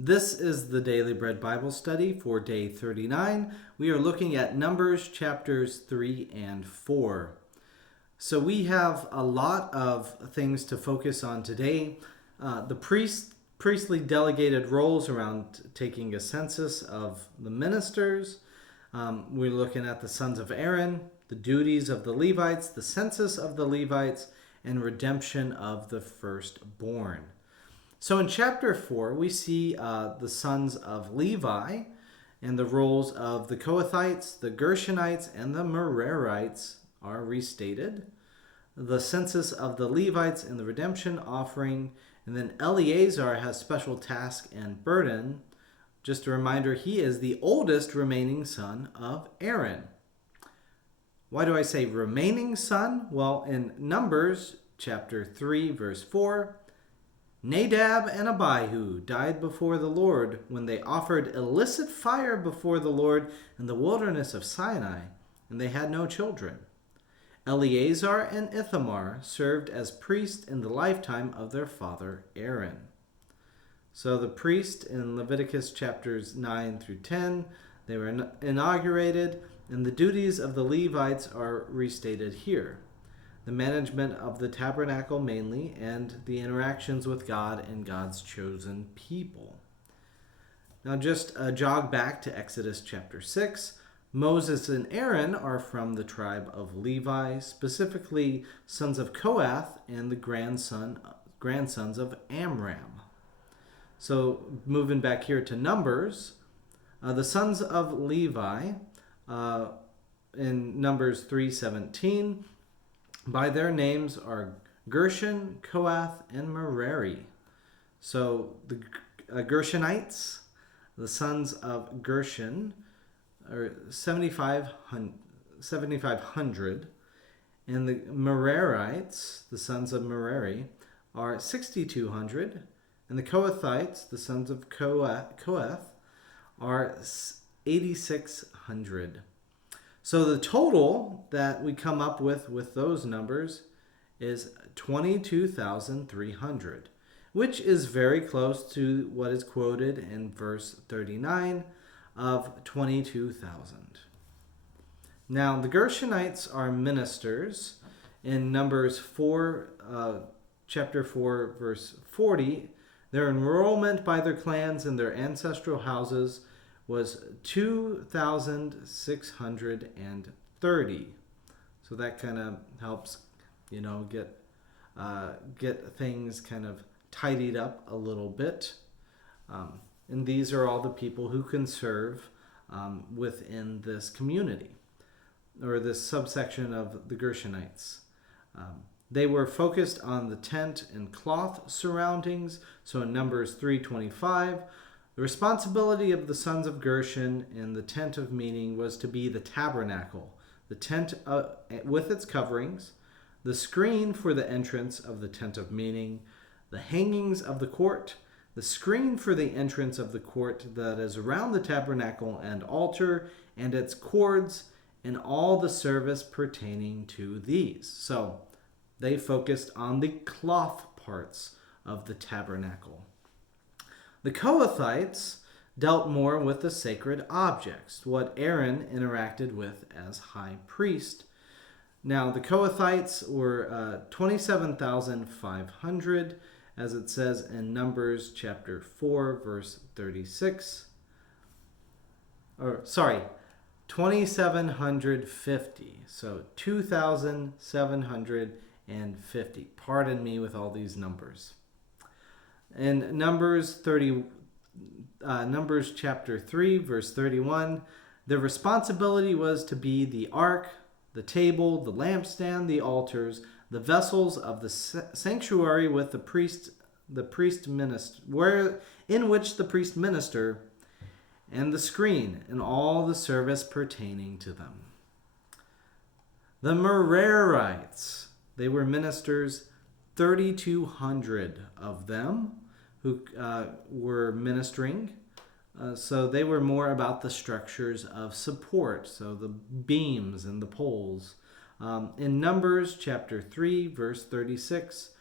This is the Daily Bread Bible Study for day 39. We are looking at Numbers chapters 3 and 4. So we have a lot of things to focus on today. The priestly delegated roles around taking a census of the ministers. We're looking at the sons of Aaron, the duties of the Levites, the census of the Levites, and redemption of the firstborn. So in chapter 4, we see the sons of Levi and the roles of the Kohathites, the Gershonites, and the Merarites are restated. The census of the Levites and the redemption offering. And then Eleazar has special task and burden. Just a reminder, he is the oldest remaining son of Aaron. Why do I say remaining son? Well, in Numbers chapter 3, verse 4, Nadab and Abihu died before the Lord when they offered illicit fire before the Lord in the wilderness of Sinai, and they had no children. Eleazar and Ithamar served as priests in the lifetime of their father Aaron. So the priest in Leviticus chapters 9 through 10, they were inaugurated, and the duties of the Levites are restated here. The management of the tabernacle mainly, and the interactions with God and God's chosen people. Now just jog back to Exodus chapter 6. Moses and Aaron are from the tribe of Levi, specifically sons of Kohath and the grandsons of Amram. So moving back here to Numbers, the sons of Levi in Numbers 3:17, by their names are Gershon, Kohath, and Merari. So the Gershonites, the sons of Gershon, are 7,500, and the Merarites, the sons of Merari, are 6,200, and the Kohathites, the sons of Kohath, are 8,600. So the total that we come up with those numbers is 22,300, which is very close to what is quoted in verse 39 of 22,000. Now the Gershonites are ministers. In Numbers 4, chapter 4, verse 40, their enrollment by their clans and their ancestral houses was 2,630. So that kind of helps, get things kind of tidied up a little bit. And these are all the people who can serve within this community, or this subsection of the Gershonites. They were focused on the tent and cloth surroundings. So in Numbers 3:25, the responsibility of the sons of Gershon in the tent of meeting was to be the tabernacle, the tent with its coverings, the screen for the entrance of the tent of meeting, the hangings of the court, the screen for the entrance of the court that is around the tabernacle and altar, and its cords, and all the service pertaining to these. So they focused on the cloth parts of the tabernacle. The Kohathites dealt more with the sacred objects, what Aaron interacted with as high priest. Now, the Kohathites were 27,500, as it says in Numbers chapter 4, verse 36. 2,750. So 2,750. Pardon me with all these numbers. In Numbers chapter 3, verse 31, their responsibility was to be the ark, the table, the lampstand, the altars, the vessels of the sanctuary with the priest minister, in which the priest minister, and the screen, and all the service pertaining to them. The Merarites, they were ministers, 3,200 of them who were ministering. So they were more about the structures of support, so the beams and the poles. In Numbers chapter 3, verse 36,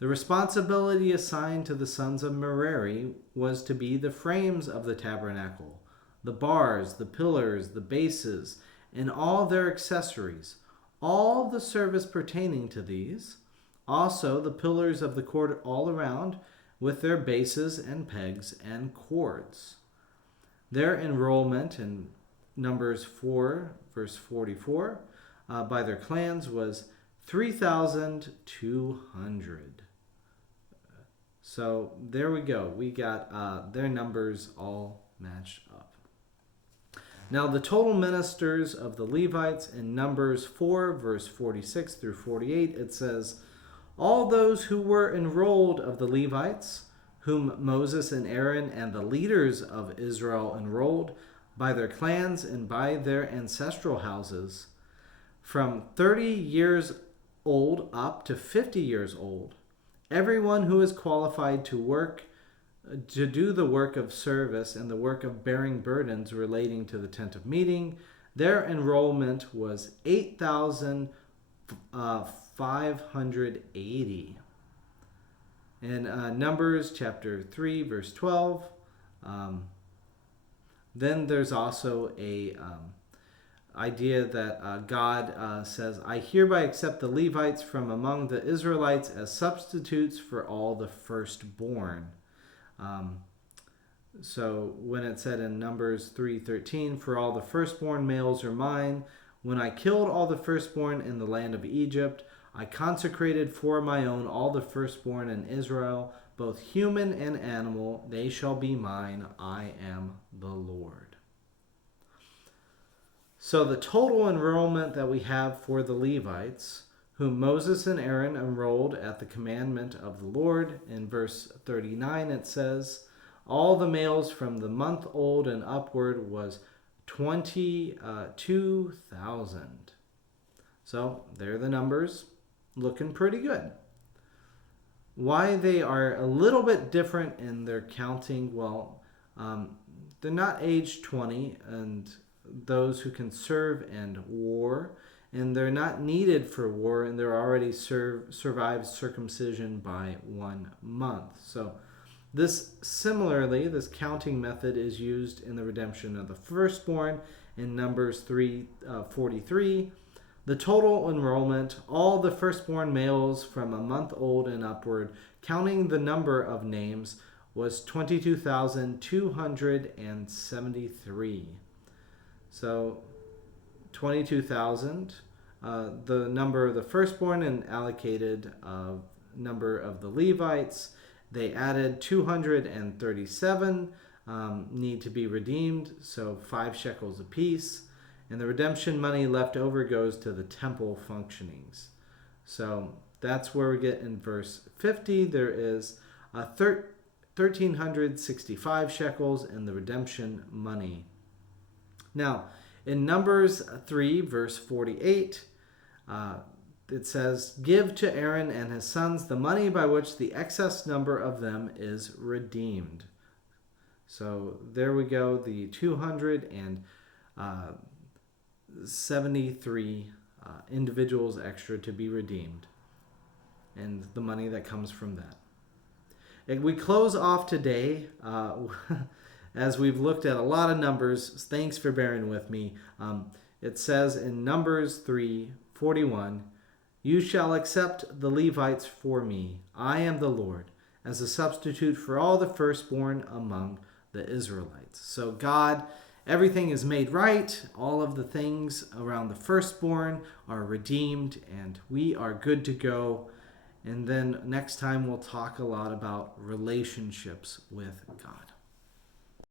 The responsibility assigned to the sons of Merari was to be the frames of the tabernacle, the bars, the pillars, the bases, and all their accessories, all the service pertaining to these, also the pillars of the court all around, with their bases and pegs and cords. Their enrollment in Numbers 4, verse 44, by their clans was 3,200. So there we go. We got their numbers all matched up. Now the total ministers of the Levites in Numbers 4, verse 46 through 48, it says, all those who were enrolled of the Levites, whom Moses and Aaron and the leaders of Israel enrolled by their clans and by their ancestral houses, from 30 years old up to 50 years old, everyone who is qualified to do the work of service and the work of bearing burdens relating to the tent of meeting, their enrollment was 8,580. In Numbers chapter 3, verse 12, then there's also a idea that God says, I hereby accept the Levites from among the Israelites as substitutes for all the firstborn. So when it said in Numbers 3:13, for all the firstborn males are mine, when I killed all the firstborn in the land of Egypt, I consecrated for my own all the firstborn in Israel, both human and animal, they shall be mine, I am the Lord. So the total enrollment that we have for the Levites, whom Moses and Aaron enrolled at the commandment of the Lord, in verse 39 it says, all the males from the month old and upward was 22,000. So there are the numbers, looking pretty good. Why they are a little bit different in their counting, well, they're not age 20 and those who can serve in war, and they're not needed for war, and they're already survived circumcision by 1 month. So this counting method is used in the redemption of the firstborn in Numbers 3:43. The total enrollment, all the firstborn males from a month old and upward, counting the number of names, was 22,273. So 22,000, the number of the firstborn and allocated number of the Levites. They added 237 need to be redeemed, so 5 shekels apiece. And the redemption money left over goes to the temple functionings. So that's where we get in verse 50. There is 1,365 shekels in the redemption money. Now, in Numbers 3, verse 48, it says, give to Aaron and his sons the money by which the excess number of them is redeemed. So there we go, the 273 individuals extra to be redeemed, and the money that comes from that. And we close off today as we've looked at a lot of numbers. Thanks for bearing with me. It says in Numbers 3:41, you shall accept the Levites for me. I am the Lord, as a substitute for all the firstborn among the Israelites. So God, everything is made right. All of the things around the firstborn are redeemed, and we are good to go. And then next time we'll talk a lot about relationships with God.